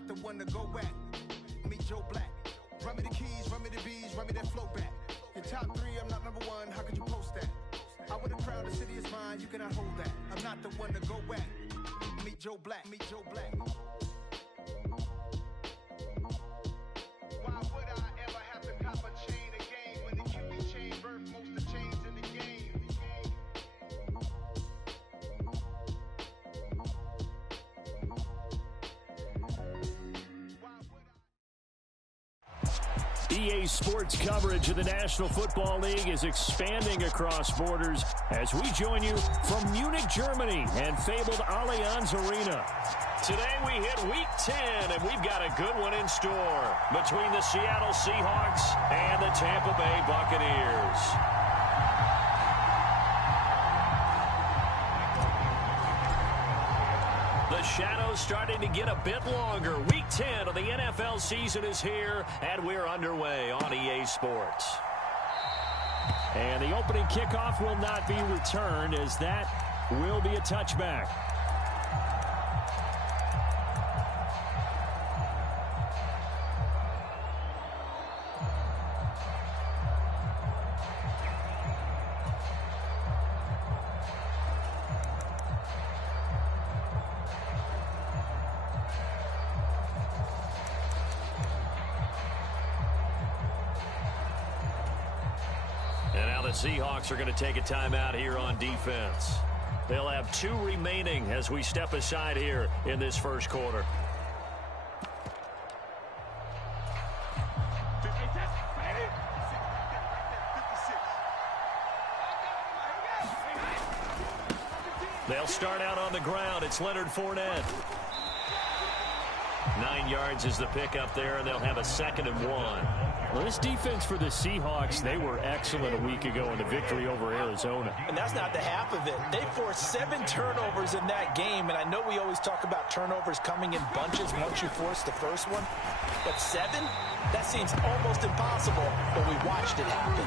not the one to go back. Meet Joe Black. Run me the keys, run me the bees, run me that flow back. Your top 3, I'm not number 1, how could you post that? I would have crowd, the city is mine, you cannot hold that. I'm not the one to go back. Meet Joe Black, meet Joe Black. Why would I ever have to cop a chain again when the QB chain birth most of the chains in the game? EA Sports coverage of the National Football League is expanding across borders as we join you from Munich, Germany and fabled Allianz Arena. Today we hit Week 10, and we've got a good one in store between the Seattle Seahawks and the Tampa Bay Buccaneers. The shadow's starting to get a bit longer. Week 10 of the NFL season is here, and we're underway on EA Sports. And the opening kickoff will not be returned, as that will be a touchback. Seahawks are going to take a timeout here on defense. They'll have 2 remaining as we step aside here in this first quarter. They'll start out on the ground. It's Leonard Fournette. 9 yards is the pickup there, and they'll have a 2nd and 1. Well, this defense for the Seahawks, they were excellent a week ago in the victory over Arizona. And that's not the half of it. They forced 7 turnovers in that game, and I know we always talk about turnovers coming in bunches once you force the first one. But 7? That seems almost impossible, but we watched it happen.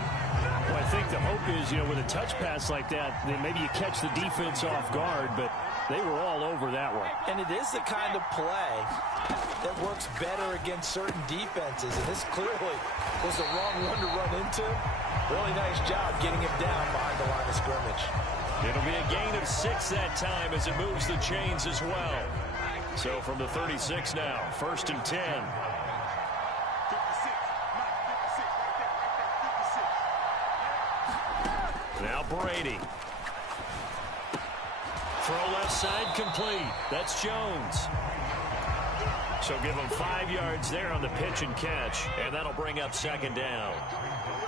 Well, I think the hope is, with a touch pass like that, then maybe you catch the defense off guard, but they were all over that one. And it is the kind of play that works better against certain defenses, and this clearly was the wrong one to run into. Really nice job getting him down behind the line of scrimmage. It'll be a gain of 6 that time as it moves the chains as well. So from the 36 now, 1st and 10. Now Brady. Throw left side complete. That's Jones. So give him 5 yards there on the pitch and catch, and that'll bring up 2nd down.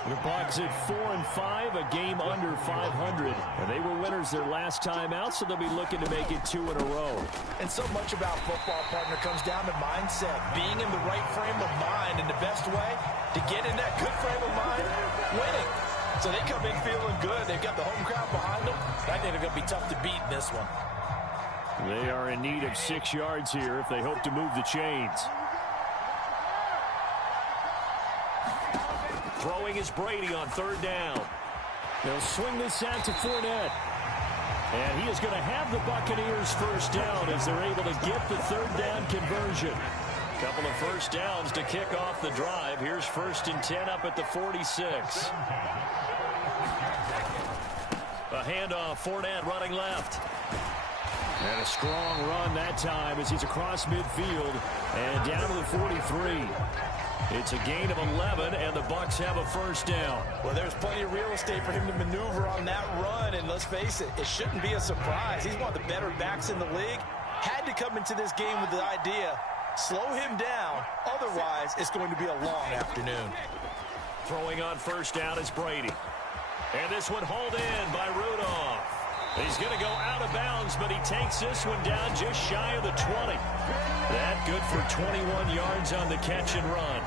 The Bucs at 4-5, a game under 500. And they were winners their last time out, so they'll be looking to make it 2 in a row. And so much about football, partner, comes down to mindset. Being in the right frame of mind, and the best way to get in that good frame of mind, winning. So they come in feeling good. They've got the home crowd behind them. I think they're going to be tough to beat in this one. They are in need of 6 yards here if they hope to move the chains. Throwing is Brady on 3rd down. They'll swing this out to Fournette. And he is going to have the Buccaneers 1st down as they're able to get the 3rd down conversion. Couple of 1st downs to kick off the drive. Here's 1st and 10 up at the 46. A handoff, Fournette running left. And a strong run that time as he's across midfield and down to the 43. It's a gain of 11, and the Bucs have a 1st down. Well, there's plenty of real estate for him to maneuver on that run, and let's face it, it shouldn't be a surprise. He's one of the better backs in the league. Had to come into this game with the idea, slow him down, otherwise it's going to be a long afternoon. Throwing on 1st down is Brady. And this one hauled in by Rudolph. He's going to go out of bounds, but he takes this one down just shy of the 20. That good for 21 yards on the catch and run.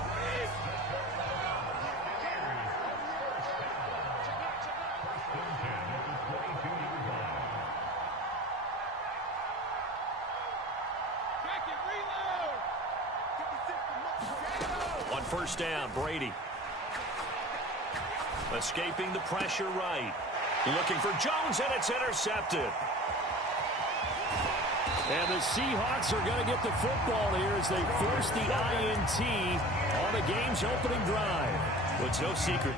On 1st down, Brady. Escaping the pressure right. Looking for Jones, and it's intercepted. And the Seahawks are going to get the football here as they force the INT on the game's opening drive. Well, it's no secret.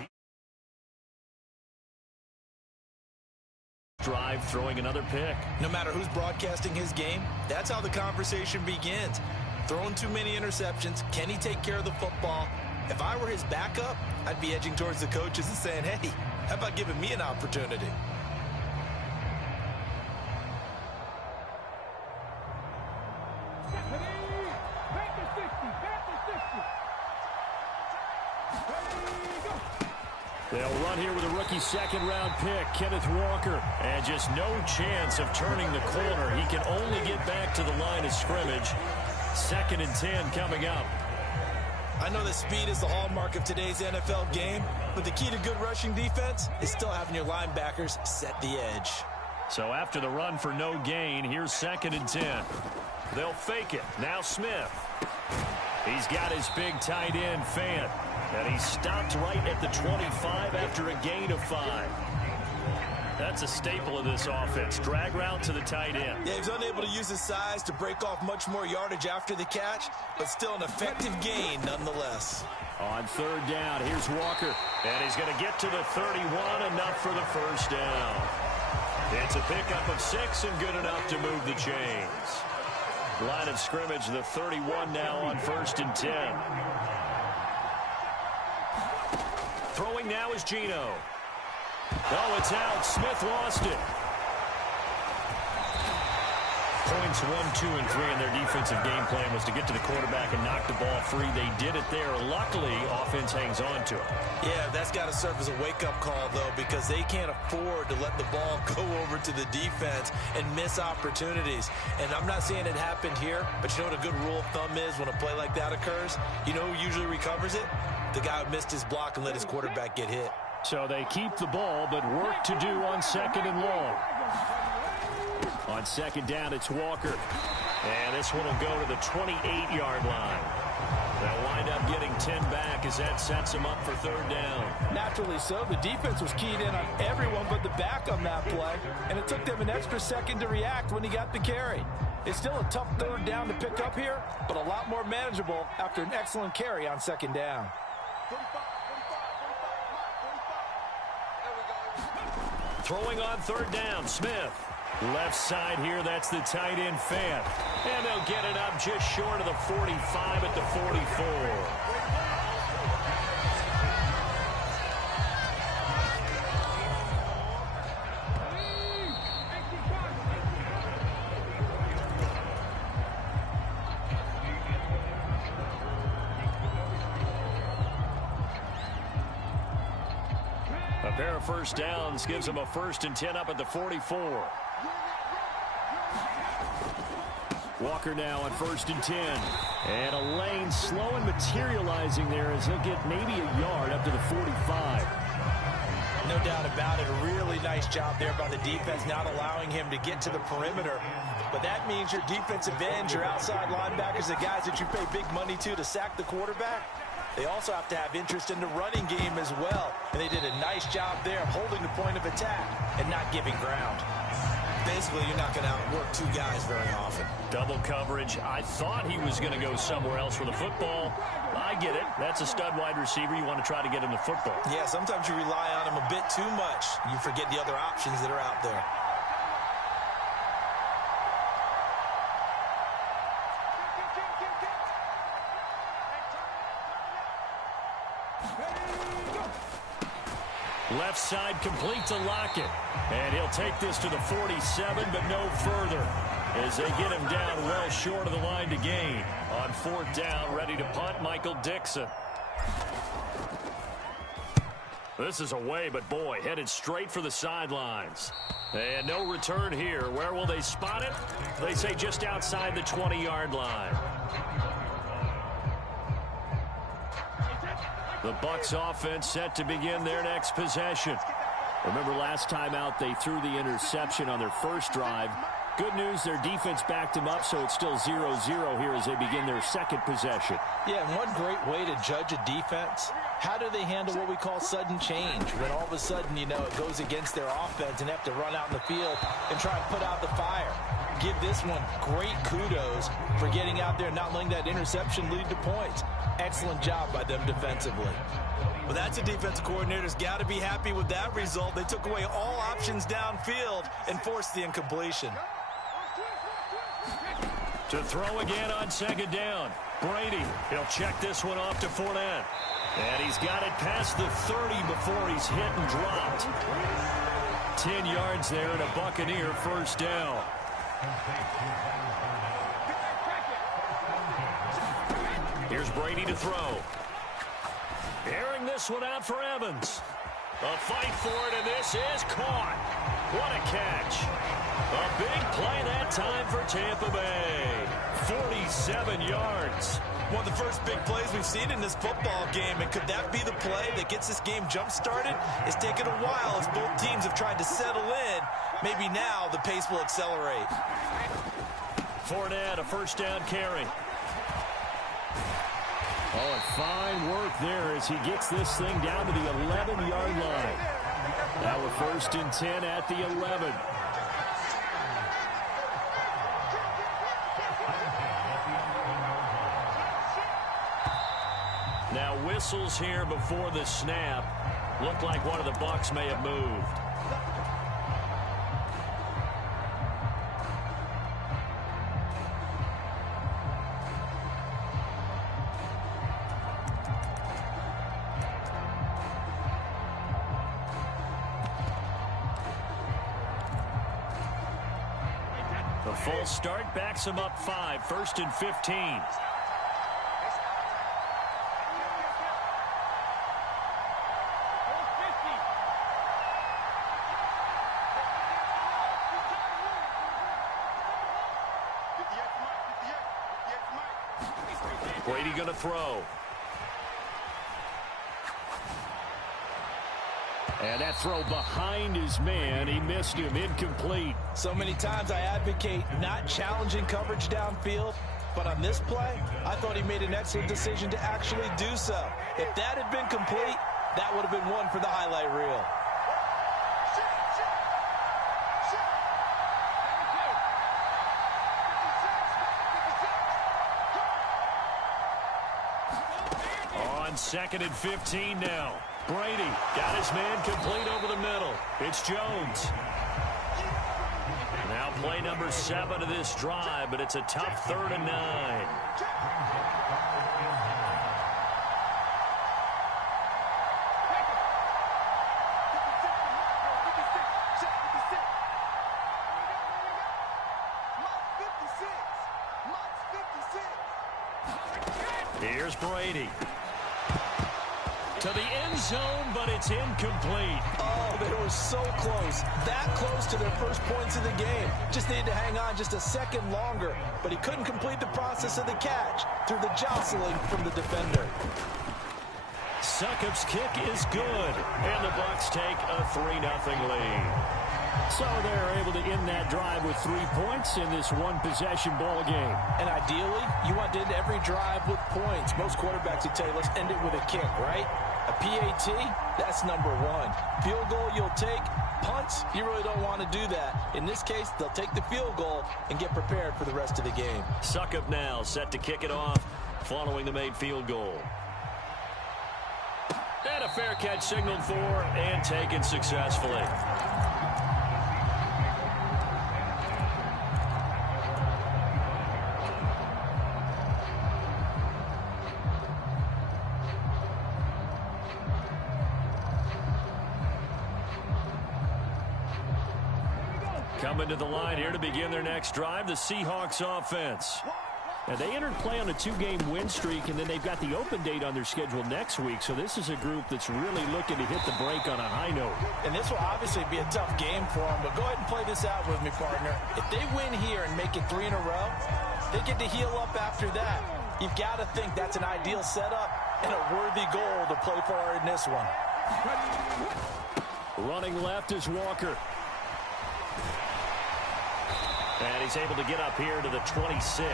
Drive throwing another pick. No matter who's broadcasting his game, that's how the conversation begins. Throwing too many interceptions. Can he take care of the football? If I were his backup, I'd be edging towards the coaches and saying, hey, how about giving me an opportunity? They'll run here with a rookie second-round pick, Kenneth Walker. And just no chance of turning the corner. He can only get back to the line of scrimmage. 2nd and 10 coming up. I know that speed is the hallmark of today's NFL game, but the key to good rushing defense is still having your linebackers set the edge. So after the run for no gain, here's 2nd and 10. They'll fake it. Now Smith. He's got his big tight end, Fant. And he's stopped right at the 25 after a gain of 5. That's a staple of this offense. Drag route to the tight end. Yeah, he's unable to use his size to break off much more yardage after the catch, but still an effective gain nonetheless. On 3rd down, here's Walker. And he's going to get to the 31, enough for the first down. It's a pickup of 6 and good enough to move the chains. Line of scrimmage, the 31 now on 1st and 10. Throwing now is Geno. Oh, it's out. Smith lost it. Points 1, 2, and 3 in their defensive game plan was to get to the quarterback and knock the ball free. They did it there. Luckily, offense hangs on to it. Yeah, that's got to serve as a wake-up call, though, because they can't afford to let the ball go over to the defense and miss opportunities. And I'm not saying it happened here, but you know what a good rule of thumb is when a play like that occurs? You know who usually recovers it? The guy who missed his block and let his quarterback get hit. So they keep the ball, but work to do on 2nd and long. On 2nd down, it's Walker. And this one will go to the 28-yard line. They'll wind up getting 10 back as that sets them up for 3rd down. Naturally so. The defense was keyed in on everyone but the back on that play, and it took them an extra second to react when he got the carry. It's still a tough 3rd down to pick up here, but a lot more manageable after an excellent carry on 2nd down. Throwing on 3rd down, Smith. Left side here, that's the tight end, Fant. And they'll get it up just short of the 45 at the 44. A pair of first downs gives them a 1st and 10 up at the 44. Walker now on 1st and 10. And a lane slow and materializing there as he'll get maybe a yard up to the 45. No doubt about it. A really nice job there by the defense, not allowing him to get to the perimeter. But that means your defensive ends, your outside linebackers, the guys that you pay big money to sack the quarterback, they also have to have interest in the running game as well. And they did a nice job there of holding the point of attack and not giving ground. Basically, you're not going to outwork 2 guys very often. Double coverage. I thought he was going to go somewhere else for the football. I get it. That's a stud wide receiver. You want to try to get him the football. Yeah, sometimes you rely on him a bit too much. You forget the other options that are out there. Left side complete to Lockett. And he'll take this to the 47, but no further, as they get him down well short of the line to gain. On 4th down, ready to punt, Michael Dixon. This is away, but boy, headed straight for the sidelines. And no return here. Where will they spot it? They say just outside the 20-yard line. The Bucs offense set to begin their next possession. Remember last time out they threw the interception on their first drive. Good news, their defense backed them up, so it's still 0-0 here as they begin their second possession. Yeah, and one great way to judge a defense, how do they handle what we call sudden change? When all of a sudden, you know, it goes against their offense and they have to run out in the field and try and put out the fire. give this one great kudos for getting out there and not letting that interception lead to points. Excellent job by them defensively. Well, that's a defensive coordinator's got to be happy with that result. They took away all options downfield and forced the incompletion. To throw again on second down. Brady, he'll check this one off to Fournette. And he's got it past the 30 before he's hit and dropped. 10 yards there and a Buccaneer first down. Here's Brady to throw. Airing this one out for Evans. A fight for it, and this is caught. What a catch. A big play that time for Tampa Bay. 47 yards. One of the first big plays we've seen in this football game, and could that be the play that gets this game jump-started? It's taken a while as both teams have tried to settle in. Maybe now the pace will accelerate. Fournette, a first down carry. Oh, and fine work there as he gets this thing down to the 11-yard line. Now we're first and 10 at the 11. Now whistles here before the snap. Looked like one of the Bucs may have moved. The full start backs him up 5, first and 15. Brady going to throw. And that throw behind his man. He missed him. Incomplete. So many times I advocate not challenging coverage downfield, but on this play, I thought he made an excellent decision to actually do so. If that had been complete, that would have been one for the highlight reel. On second and 15 now. Brady got his man complete over the middle. It's Jones. Now play number 7 of this drive, but it's a tough 3rd and 9. Here's Brady. To the end zone, but it's incomplete. Oh, they were so close. That close to their first points of the game. Just needed to hang on just a second longer, but he couldn't complete the process of the catch through the jostling from the defender. Succop's kick is good, and the Bucs take a 3-0 lead. So they're able to end that drive with 3 points in this one-possession ball game. And ideally, you want to end every drive with points. Most quarterbacks would tell you, let's end it with a kick, right? A PAT, that's number 1. Field goal you'll take. Punts, you really don't want to do that. In this case, they'll take the field goal and get prepared for the rest of the game. Succop now set to kick it off following the made field goal. And a fair catch signaled for and taken successfully. Coming to the line here to begin their next drive, the Seahawks offense. And they entered play on a 2-game win streak, and then they've got the open date on their schedule next week. So this is a group that's really looking to hit the break on a high note. And this will obviously be a tough game for them, but go ahead and play this out with me, partner. If they win here and make it 3 in a row, they get to heal up after that. You've got to think that's an ideal setup and a worthy goal to play for in this one. Running left is Walker. And he's able to get up here to the 26.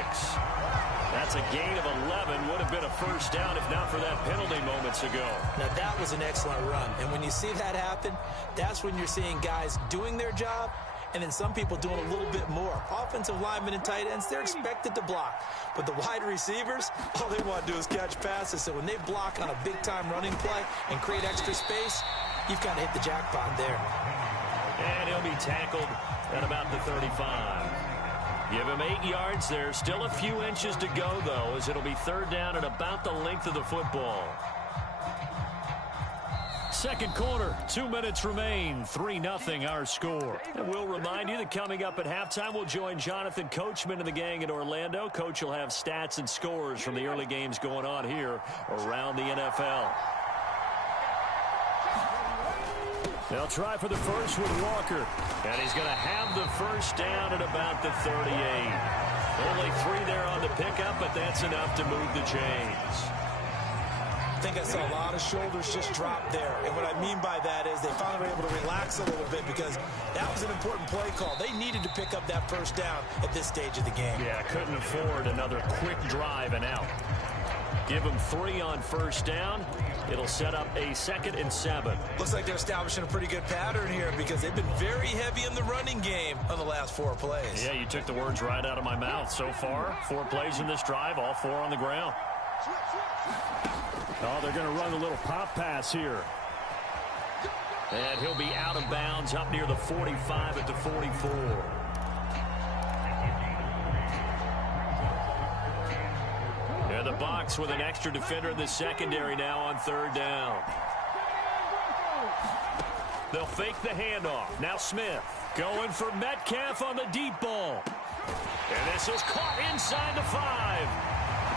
That's a gain of 11. Would have been a first down if not for that penalty moments ago. Now, that was an excellent run. And when you see that happen, that's when you're seeing guys doing their job and then some people doing a little bit more. Often offensive linemen and tight ends, they're expected to block. But the wide receivers, all they want to do is catch passes. So when they block on a big-time running play and create extra space, you've got to hit the jackpot there. And he'll be tackled at about the 35. Give him 8 yards there. Still a few inches to go, though, as it'll be third down at about the length of the football. Second quarter, 2 minutes remain. 3-0 our score. And we'll remind you that coming up at halftime, we'll join Jonathan Coachman and the gang in Orlando. Coach will have stats and scores from the early games going on here around the NFL. They'll try for the first with Walker. And he's going to have the first down at about the 38. Only 3 there on the pickup, but that's enough to move the chains. I think I saw a lot of shoulders just drop there. And what I mean by that is they finally were able to relax a little bit because that was an important play call. They needed to pick up that first down at this stage of the game. Yeah, couldn't afford another quick drive and out. Give them 3 on first down. It'll set up a 2nd and 7. Looks like they're establishing a pretty good pattern here because they've been very heavy in the running game on the last 4 plays. Yeah, you took the words right out of my mouth. So far, 4 plays in this drive, all 4 on the ground. Oh, they're going to run a little pop pass here. And he'll be out of bounds up near the 45 at the 44. And the Bucs with an extra defender in the secondary now on third down. They'll fake the handoff. Now Smith going for Metcalf on the deep ball. And this is caught inside the 5.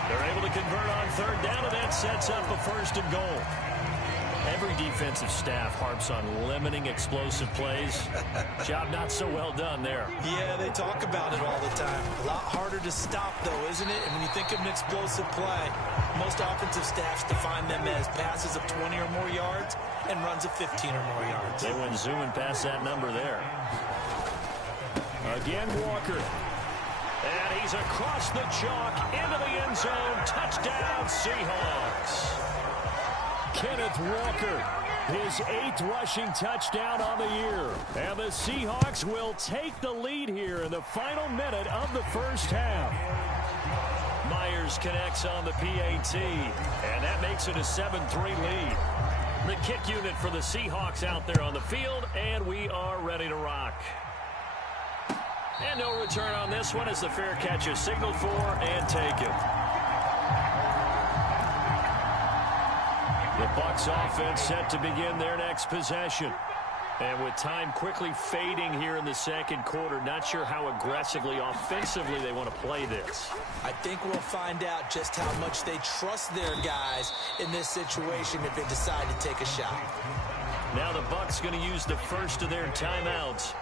They're able to convert on third down, and that sets up a 1st and goal. Every defensive staff harps on limiting explosive plays. Job not so well done there. Yeah, they talk about it all the time. A lot harder to stop, though, isn't it? And when you think of an explosive play, most offensive staffs define them as passes of 20 or more yards and runs of 15 or more yards. They went zooming past that number there. Again, Walker. And he's across the chalk into the end zone. Touchdown, Seahawks. Kenneth Walker, his 8th rushing touchdown on the year. And the Seahawks will take the lead here in the final minute of the first half. Myers connects on the PAT, and that makes it a 7-3 lead. The kick unit for the Seahawks out there on the field, and we are ready to rock. And no return on this one as the fair catch is signaled for and taken. The Bucs offense set to begin their next possession. And with time quickly fading here in the second quarter, not sure how aggressively, offensively they want to play this. I think we'll find out just how much they trust their guys in this situation if they decide to take a shot. Now the Bucs going to use the first of their timeouts,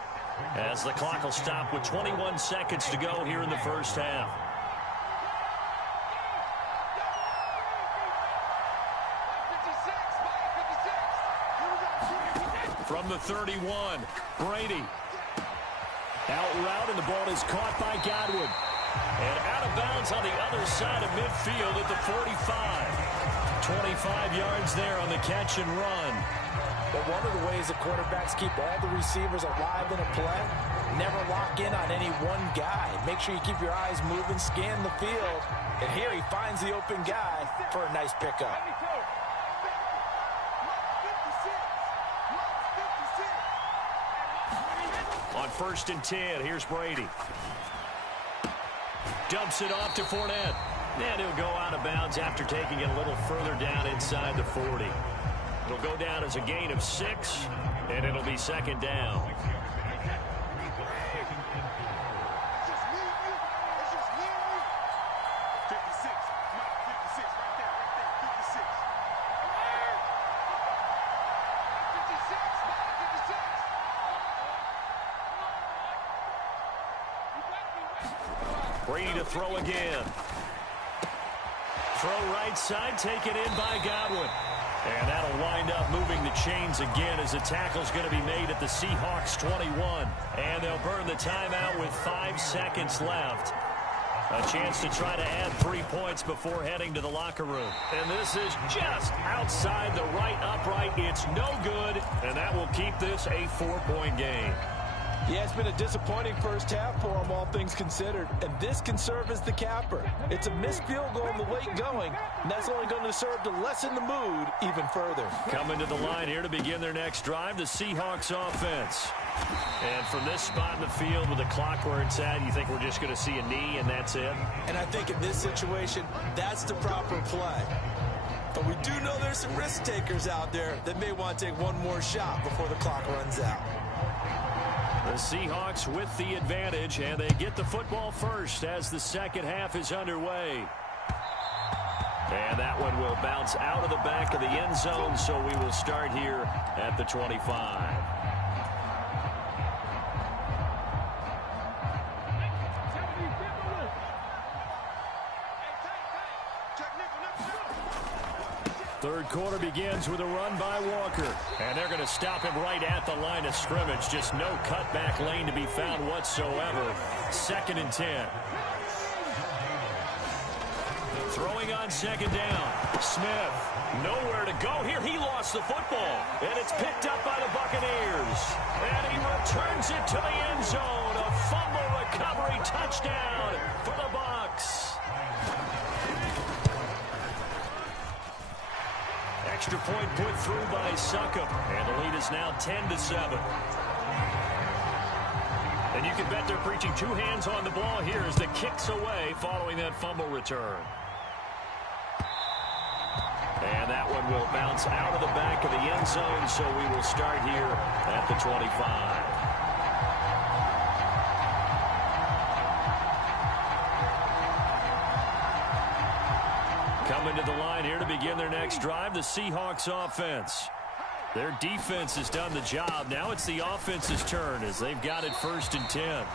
as the clock will stop with 21 seconds to go here in the first half. From the 31, Brady. Out route, and the ball is caught by Godwin. And out of bounds on the other side of midfield at the 45. 25 yards there on the catch and run. But one of the ways the quarterbacks keep all the receivers alive in a play, never lock in on any one guy. Make sure you keep your eyes moving, scan the field. And here he finds the open guy for a nice pickup. On 1st and 10, here's Brady. Dumps it off to Fournette. And he'll go out of bounds after taking it a little further down inside the 40. It'll go down as a gain of 6, and it'll be 2nd down. Brady to throw again. Throw right side, taken in by Godwin. And that'll wind up moving the chains again as the tackle's going to be made at the Seahawks 21. And they'll burn the timeout with 5 seconds left. A chance to try to add 3 points before heading to the locker room. And this is just outside the right upright. It's no good, and that will keep this a 4-point game. Yeah, it's been a disappointing first half for them, all things considered. And this can serve as the capper. It's a missed field goal in the late going, and that's only going to serve to lessen the mood even further. Coming to the line here to begin their next drive, the Seahawks offense. And from this spot in the field with the clock where it's at, you think we're just going to see a knee and that's it? And I think in this situation, that's the proper play. But we do know there's some risk takers out there that may want to take one more shot before the clock runs out. The Seahawks with the advantage, and they get the football first as the second half is underway. And that one will bounce out of the back of the end zone, so we will start here at the 25. Third quarter begins with a run by Walker. And they're going to stop him right at the line of scrimmage. Just no cutback lane to be found whatsoever. 2nd and 10. Throwing on 2nd down. Smith, nowhere to go here. He lost the football. And it's picked up by the Buccaneers. And he returns it to the end zone. A fumble recovery touchdown for the Bucs. Extra point put through by Succop, and the lead is now 10-7. And you can bet they're preaching two hands on the ball here as the kick's away following that fumble return. And that one will bounce out of the back of the end zone, so we will start here at the 25. Coming to the line here to begin their next drive, the Seahawks offense. Their defense has done the job. Now it's the offense's turn as they've got it 1st and 10.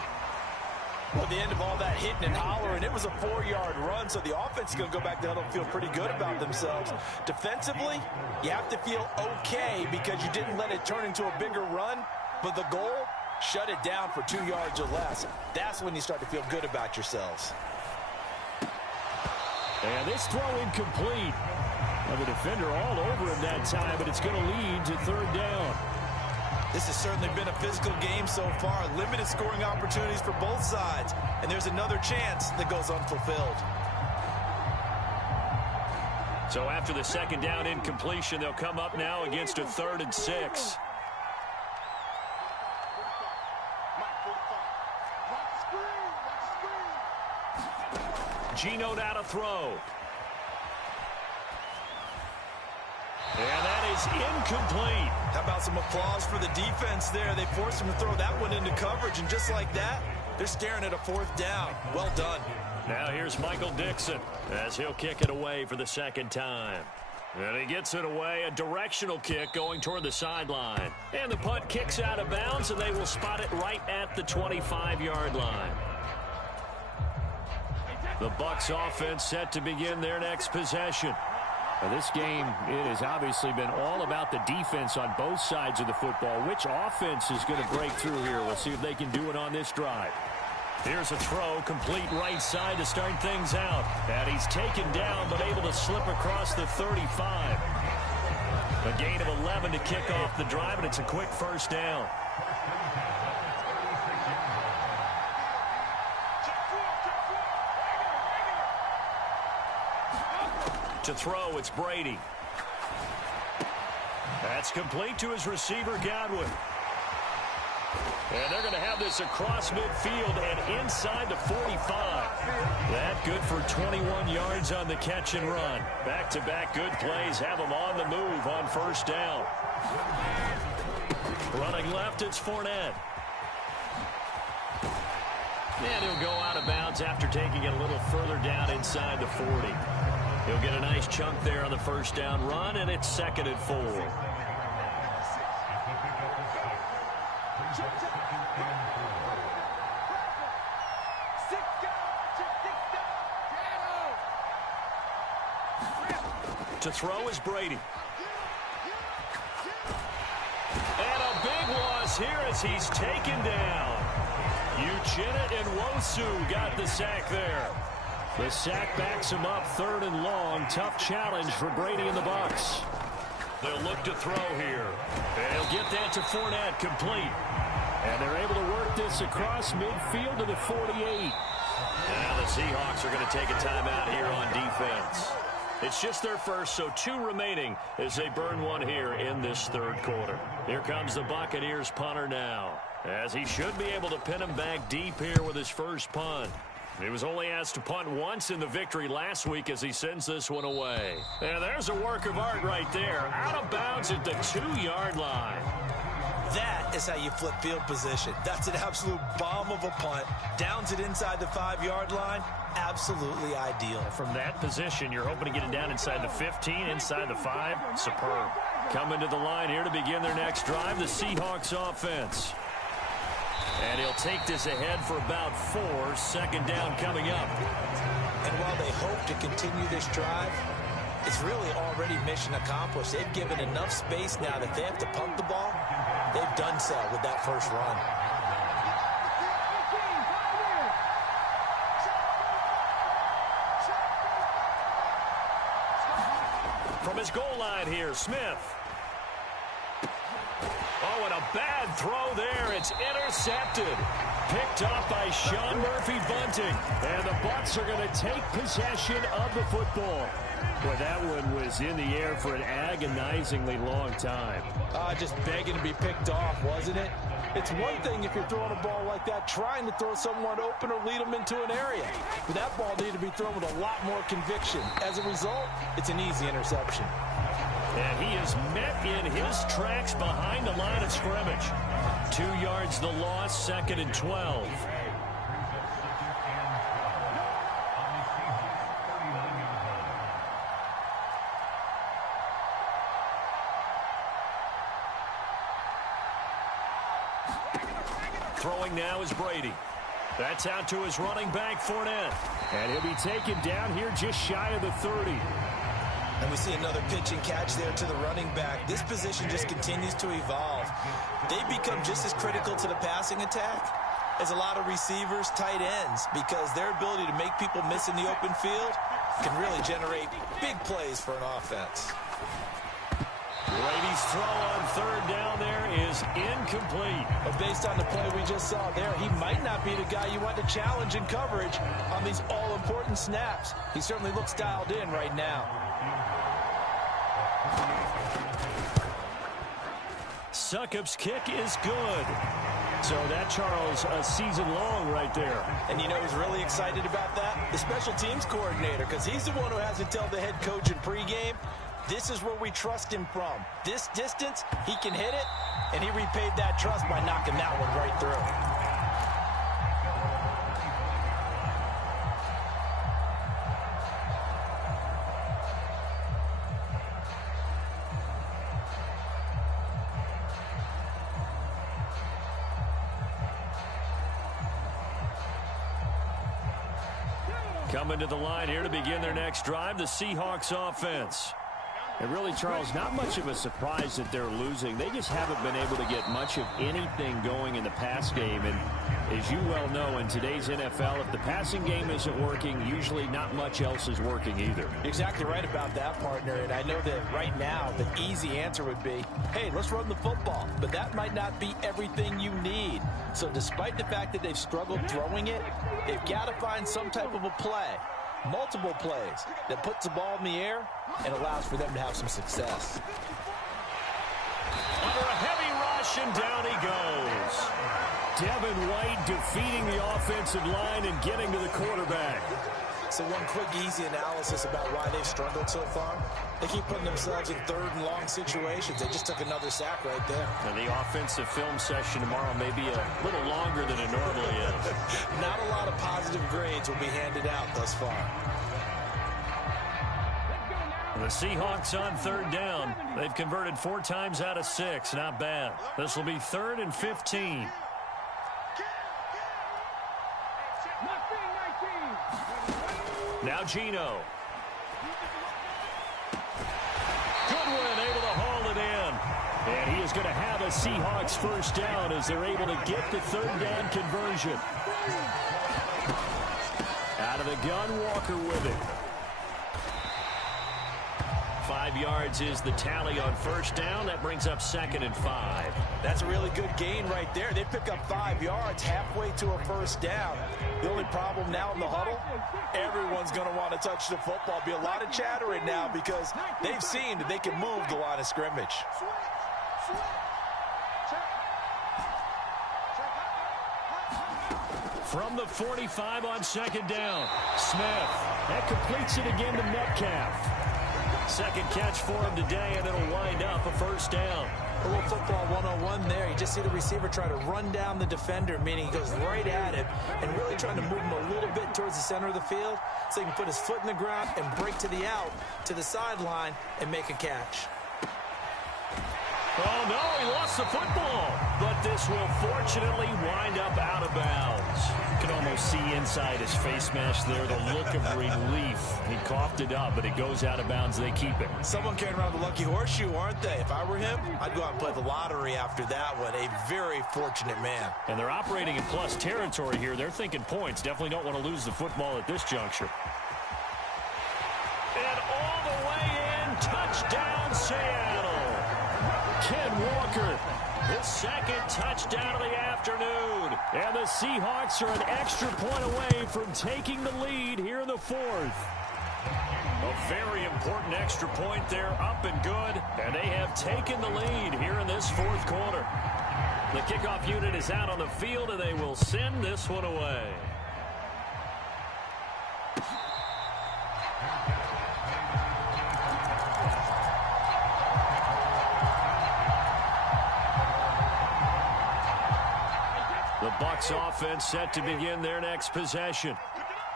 Well, at the end of all that hitting and hollering, it was a 4-yard run, so the offense is going to go back to huddle and feel pretty good about themselves. Defensively, you have to feel okay because you didn't let it turn into a bigger run, but the goal, shut it down for 2 yards or less. That's when you start to feel good about yourselves. And this throw incomplete. Well, the defender all over him that time, but it's going to lead to 3rd down. This has certainly been a physical game so far. Limited scoring opportunities for both sides. And there's another chance that goes unfulfilled. So after the 2nd down incompletion, they'll come up now against a 3rd and 6. Geno now to throw. And that is incomplete. How about some applause for the defense there? They forced him to throw that one into coverage, and just like that, they're staring at a 4th down. Well done. Now here's Michael Dixon as he'll kick it away for the 2nd time. And he gets it away, a directional kick going toward the sideline. And the punt kicks out of bounds, and they will spot it right at the 25-yard line. The Bucs offense set to begin their next possession. Now this game, it has obviously been all about the defense on both sides of the football. Which offense is going to break through here? We'll see if they can do it on this drive. Here's a throw, complete right side to start things out. And he's taken down, but able to slip across the 35. A gain of 11 to kick off the drive, and it's a quick 1st down. To throw, it's Brady. That's complete to his receiver, Godwin. And they're going to have this across midfield and inside the 45. That good for 21 yards on the catch and run. Back-to-back good plays have them on the move on 1st down. Running left, it's Fournette. And he'll go out of bounds after taking it a little further down inside the 40. He'll get a nice chunk there on the 1st down run, and it's 2nd and 4. To throw is Brady. And a big loss here as he's taken down. Uchenna and Nwosu got the sack there. The sack backs him up 3rd and long. Tough challenge for Brady and the Bucs. They'll look to throw here. And he'll get that to Fournette, complete. And they're able to work this across midfield to the 48. Now the Seahawks are going to take a timeout here on defense. It's just their first, so 2 remaining as they burn one here in this third quarter. Here comes the Buccaneers punter now, as he should be able to pin him back deep here with his first punt. He was only asked to punt once in the victory last week as he sends this one away. And there's a work of art right there. Out of bounds at the 2-yard line. That is how you flip field position. That's an absolute bomb of a punt. Downs it inside the 5-yard line. Absolutely ideal. From that position, you're hoping to get it down inside the 15, inside the 5. Superb. Coming to the line here to begin their next drive, the Seahawks offense. And he'll take this ahead for about 4. Second down coming up. And while they hope to continue this drive, it's really already mission accomplished. They've given enough space now that they have to punt the ball. They've done so with that first run. From his goal line here, Smith. Oh, and a bad throw there. It's intercepted. Picked off by Sean Murphy-Bunting. And the Bucs are going to take possession of the football. Well, that one was in the air for an agonizingly long time. Just begging to be picked off, wasn't it? It's one thing if you're throwing a ball like that, trying to throw someone open or lead them into an area. But that ball needed to be thrown with a lot more conviction. As a result, it's an easy interception. And he is met in his tracks behind the line of scrimmage. 2 yards the loss, 2nd and 12. Throwing now is Brady. That's out to his running back, Fournette. And he'll be taken down here just shy of the 30. And we see another pitch and catch there to the running back. This position just continues to evolve. They become just as critical to the passing attack as a lot of receivers, tight ends, because their ability to make people miss in the open field can really generate big plays for an offense. Brady's throw on third down there is incomplete. But based on the play we just saw there, he might not be the guy you want to challenge in coverage on these all-important snaps. He certainly looks dialed in right now. Succop's kick is good. So that, Charles, a season long right there. And you know who's really excited about that? The special teams coordinator, because he's the one who has to tell the head coach in pregame, this is where we trust him from. This distance, he can hit it, and he repaid that trust by knocking that one right through. Coming to the line here to begin their next drive, the Seahawks offense. And really, Charles, not much of a surprise that they're losing. They just haven't been able to get much of anything going in the pass game. And as you well know, in today's NFL, if the passing game isn't working, usually not much else is working either. You're exactly right about that, partner. And I know that right now the easy answer would be, hey, let's run the football. But that might not be everything you need. So despite the fact that they've struggled throwing it, they've got to find some type of a play, multiple plays, that puts the ball in the air and allows for them to have some success. Under a heavy rush, and down he goes. Devin White defeating the offensive line and getting to the quarterback. So one quick, easy analysis about why they've struggled so far. They keep putting themselves in third and long situations. They just took another sack right there. And the offensive film session tomorrow may be a little longer than it normally is. Not a lot of positive grades will be handed out thus far. The Seahawks on third down. They've converted 4 times out of 6. Not bad. This will be 3rd and 15. Now Geno. Goodwin able to haul it in. And he is going to have a Seahawks first down as they're able to get the third down conversion. Out of the gun, Walker with it. 5 yards is the tally on first down. That brings up 2nd and 5. That's a really good gain right there. They pick up 5 yards halfway to a first down. The only problem now in the huddle, everyone's going to want to touch the football. Be a lot of chattering now because they've seen that they can move the line of scrimmage. From the 45 on 2nd down, Smith. That completes it again to Metcalf. Second catch for him today, and it'll wind up a first down. A little football 101 there. You just see the receiver try to run down the defender, meaning he goes right at him and really trying to move him a little bit towards the center of the field so he can put his foot in the ground and break to the out, to the sideline, and make a catch. Oh, no, he lost the football. But this will fortunately wind up out of bounds. You can almost see inside his face mask there the look of relief. He coughed it up, but it goes out of bounds. They keep it. Someone carrying around the lucky horseshoe, aren't they? If I were him, I'd go out and play the lottery after that one. A very fortunate man. And they're operating in plus territory here. They're thinking points. Definitely don't want to lose the football at this juncture. And all the way in, touchdown Seattle. Ken Walker, his second touchdown of the afternoon. And the Seahawks are an extra point away from taking the lead here in the 4th. A very important extra point there, up and good. And they have taken the lead here in this 4th quarter. The kickoff unit is out on the field, and they will send this one away. The Bucs offense set to begin their next possession.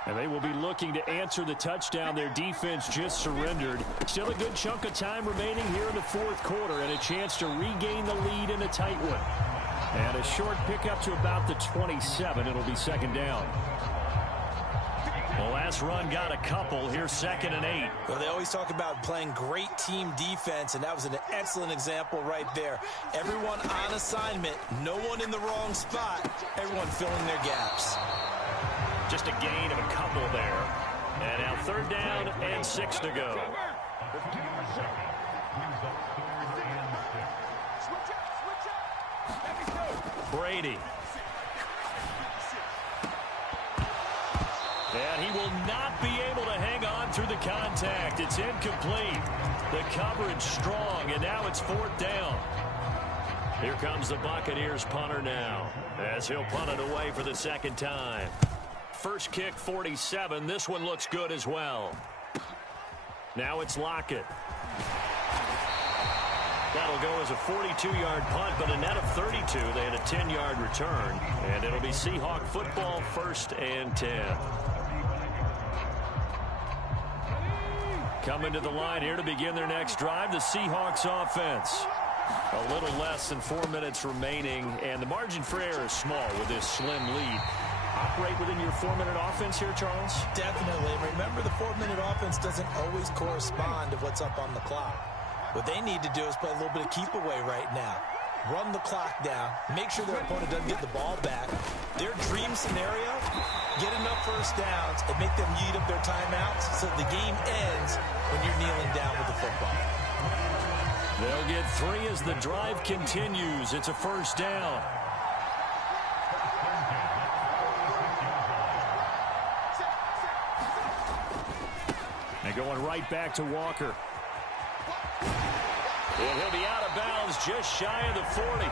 And they will be looking to answer the touchdown their defense just surrendered. Still a good chunk of time remaining here in the 4th quarter and a chance to regain the lead in a tight one. And a short pickup to about the 27. It'll be 2nd down. The last run got a couple. Here's 2nd and 8. Well, they always talk about playing great team defense, and that was an excellent example right there. Everyone on assignment, no one in the wrong spot, everyone filling their gaps. Just a gain of a couple there. And now 3rd down and 6 to go. Brady. And he will not be able to hang on through the contact. It's incomplete. The coverage strong, and now it's 4th down. Here comes the Buccaneers punter now, as he'll punt it away for the 2nd time. First kick, 47. This one looks good as well. Now it's Lockett. That'll go as a 42-yard punt, but a net of 32. They had a 10-yard return, and it'll be Seahawk football, 1st and 10. Coming to the line here to begin their next drive, the Seahawks offense. A little less than 4 minutes remaining, and the margin for error is small with this slim lead. Operate within your 4-minute offense here, Charles? Definitely. Remember, the 4-minute offense doesn't always correspond to what's up on the clock. What they need to do is play a little bit of keep away right now. Run the clock down. Make sure their opponent doesn't get the ball back. Their dream scenario, get enough first downs and make them eat up their timeouts so the game ends when you're kneeling down with the football. They'll get 3 as the drive continues. It's a 1st down. And going right back to Walker. And he'll be out of bounds just shy of the 40.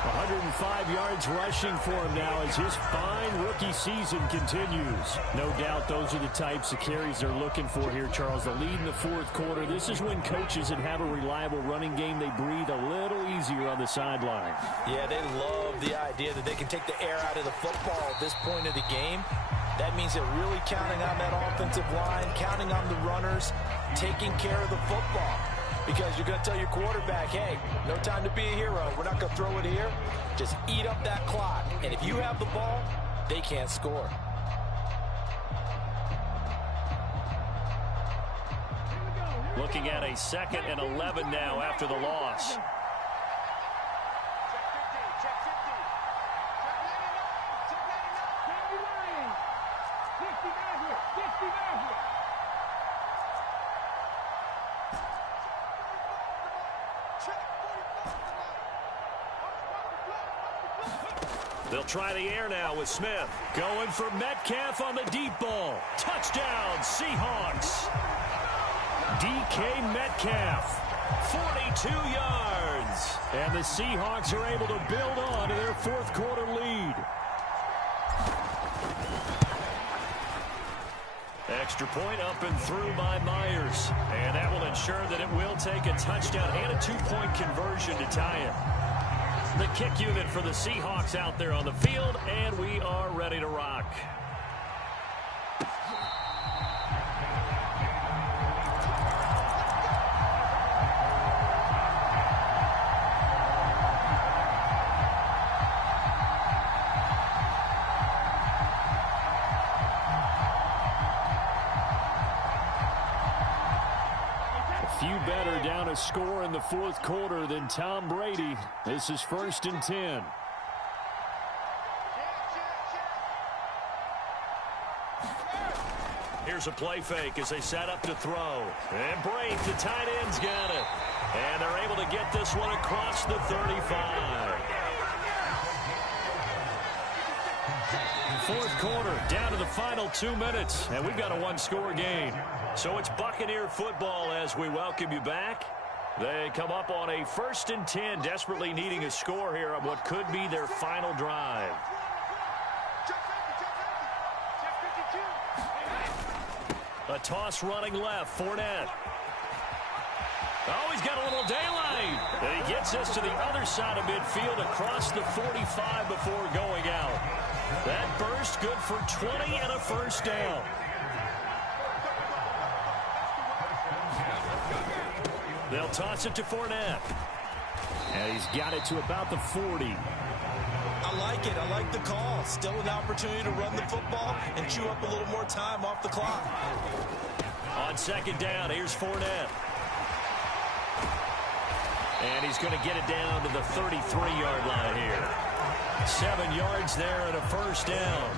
105 yards rushing for him now as his fine rookie season continues. No doubt those are the types of carries they're looking for here, Charles. The lead in the 4th quarter. This is when coaches that have a reliable running game, they breathe a little easier on the sideline. Yeah, they love the idea that they can take the air out of the football at this point of the game. That means they're really counting on that offensive line, counting on the runners, taking care of the football. Because you're going to tell your quarterback, hey, no time to be a hero. We're not going to throw it here. Just eat up that clock. And if you have the ball, they can't score. Looking at a 2nd and 11 now after the loss. They'll try the air now with Smith. Going for Metcalf on the deep ball. Touchdown, Seahawks. DK Metcalf, 42 yards. And the Seahawks are able to build on to their fourth quarter lead. Extra point up and through by Myers. And that will ensure that it will take a touchdown and a 2-point conversion to tie it. The kick unit for the Seahawks out there on the field, and we are ready to rock. Few better down a score in the fourth quarter than Tom Brady. This is 1st and 10. Here's a play fake as they set up to throw. And Brady, the tight end's got it. And they're able to get this one across the 35. Fourth quarter, down to the final 2 minutes, and we've got a one-score game. So it's Buccaneer football as we welcome you back. They come up on a 1st and 10, desperately needing a score here on what could be their final drive. A toss running left, Fournette. Oh, he's got a little daylight. And he gets us to the other side of midfield across the 45 before going out. That burst good for 20 and a first down. They'll toss it to Fournette. And he's got it to about the 40. I like it. I like the call. Still an opportunity to run the football and chew up a little more time off the clock. On second down, here's Fournette. And he's going to get it down to the 33-yard line here. 7 yards there and a first down.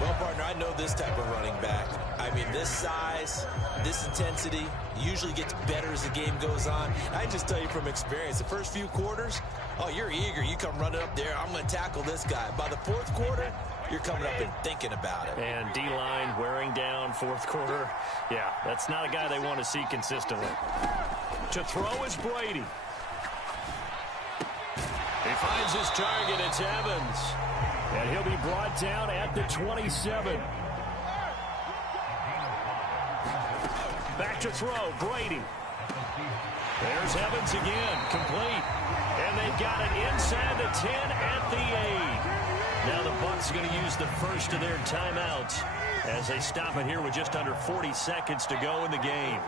Well, partner, I know this type of running back. I mean, this size, this intensity usually gets better as the game goes on. I just tell you from experience, the first few quarters, oh, you're eager. You come running up there, I'm going to tackle this guy. By the fourth quarter, you're coming up and thinking about it. And D-line wearing down fourth quarter. Yeah, that's not a guy they want to see consistently. To throw is Brady. He finds his target. It's Evans. And he'll be brought down at the 27. Back to throw, Brady. There's Evans again, complete. And they've got it inside the 10 at the 8. Now the Bucs are going to use the first of their timeouts as they stop it here with just under 40 seconds to go in the game.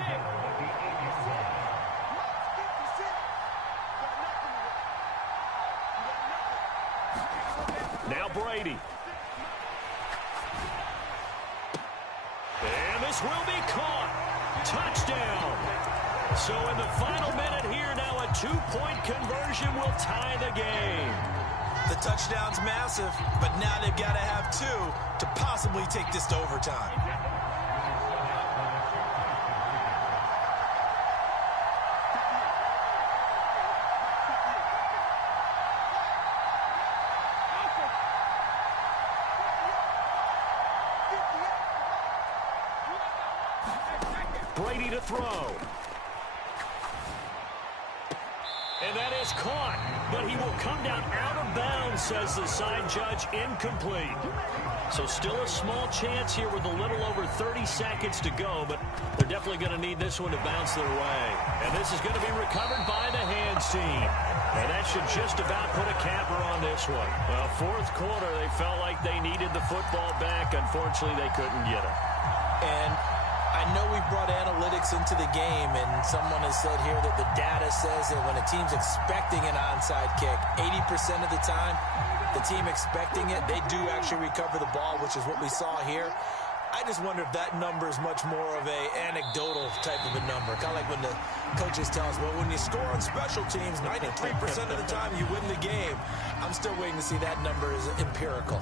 Now Brady. And this will be caught. Touchdown. So in the final minute here, now a 2-point conversion will tie the game. The touchdown's massive, but now they've got to have 2 to possibly take this to overtime. Brady to throw. And that is caught, but he will come down out of bounds, says the side judge, incomplete. So still a small chance here with a little over 30 seconds to go, but they're definitely going to need this one to bounce their way. And this is going to be recovered by the hands team. And that should just about put a capper on this one. Well, fourth quarter, they felt like they needed the football back. Unfortunately, they couldn't get it. And I know we brought analytics into the game, and someone has said here that the data says that when a team's expecting an onside kick, 80% of the time, the team expecting it, they do actually recover the ball, which is what we saw here. I just wonder if that number is much more of a anecdotal type of a number. Kind of like when the coaches tell us, well, when you score on special teams, 93% of the time you win the game. I'm still waiting to see that number is empirical.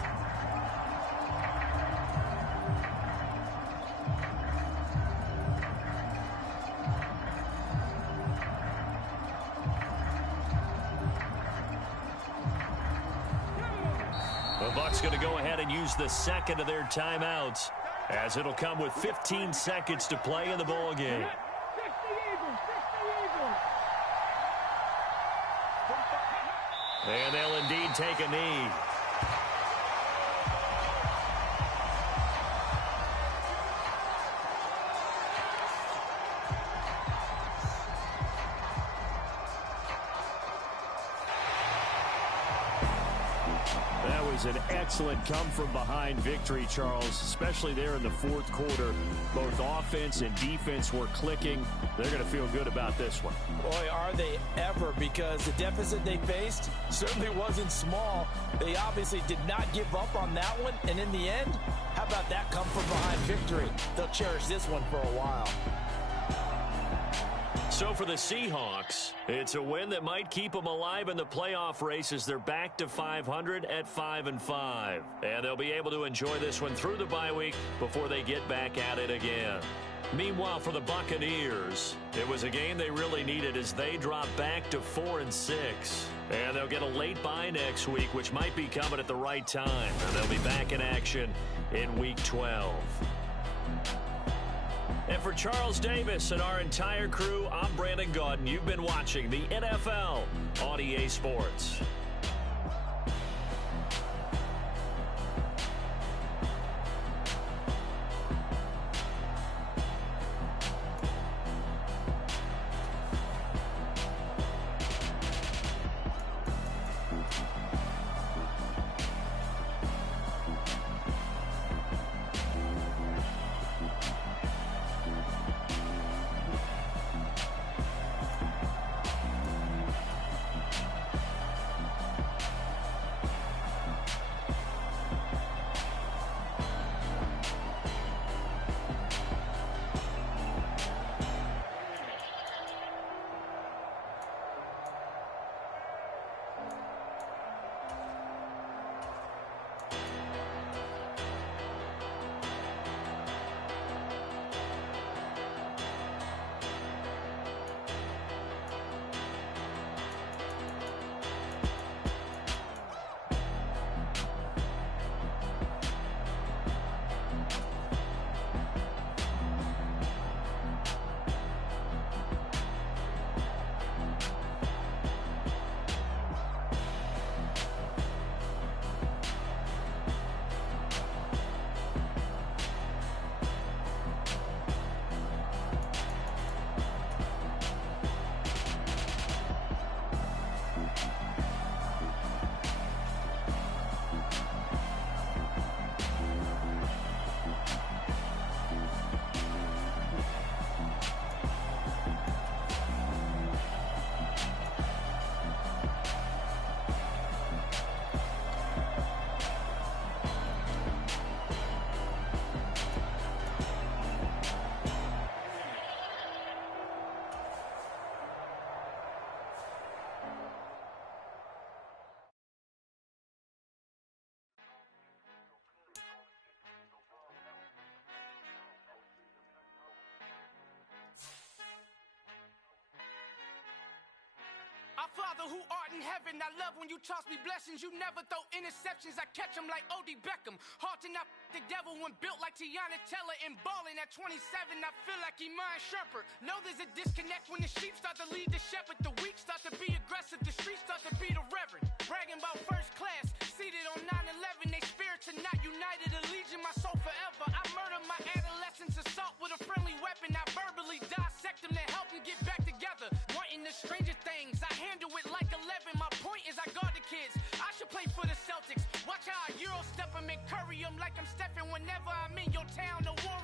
The Bucs going to go ahead and use the second of their timeouts, as it'll come with 15 seconds to play in the ball game. And they'll indeed take a knee. That was an excellent come-from-behind victory, Charles, especially there in the fourth quarter. Both offense and defense were clicking. They're going to feel good about this one. Boy, are they ever, because the deficit they faced certainly wasn't small. They obviously did not give up on that one, and in the end, how about that come-from-behind victory? They'll cherish this one for a while. So for the Seahawks, it's a win that might keep them alive in the playoff race as they're back to 500 at 5-5. And they'll be able to enjoy this one through the bye week before they get back at it again. Meanwhile, for the Buccaneers, it was a game they really needed as they drop back to 4-6. And they'll get a late bye next week, which might be coming at the right time. And they'll be back in action in Week 12. And for Charles Davis and our entire crew, I'm Brandon Gaudin. You've been watching the NFL on EA Sports. Our Father who art in heaven, I love when you toss me blessings. You never throw interceptions, I catch them like O.D. Beckham. Hard to knock the devil when built like Tiana Teller. And balling at 27, I feel like Iman Shumpert. Know there's a disconnect when the sheep start to lead the shepherd. The weak start to be aggressive, the streets start to be the reverend. Bragging about first class, seated on 9/11. They spirits are not united, a legion, my soul forever. I murder my adolescence, assault with a friendly weapon. I verbally dissect them to help them get back together. Wanting the stranger things, I handle it like 11. My point is I guard the kids. I should play for the Celtics. Watch how I Euro step them and curry them like I'm Stephen. Whenever I'm in your town, the war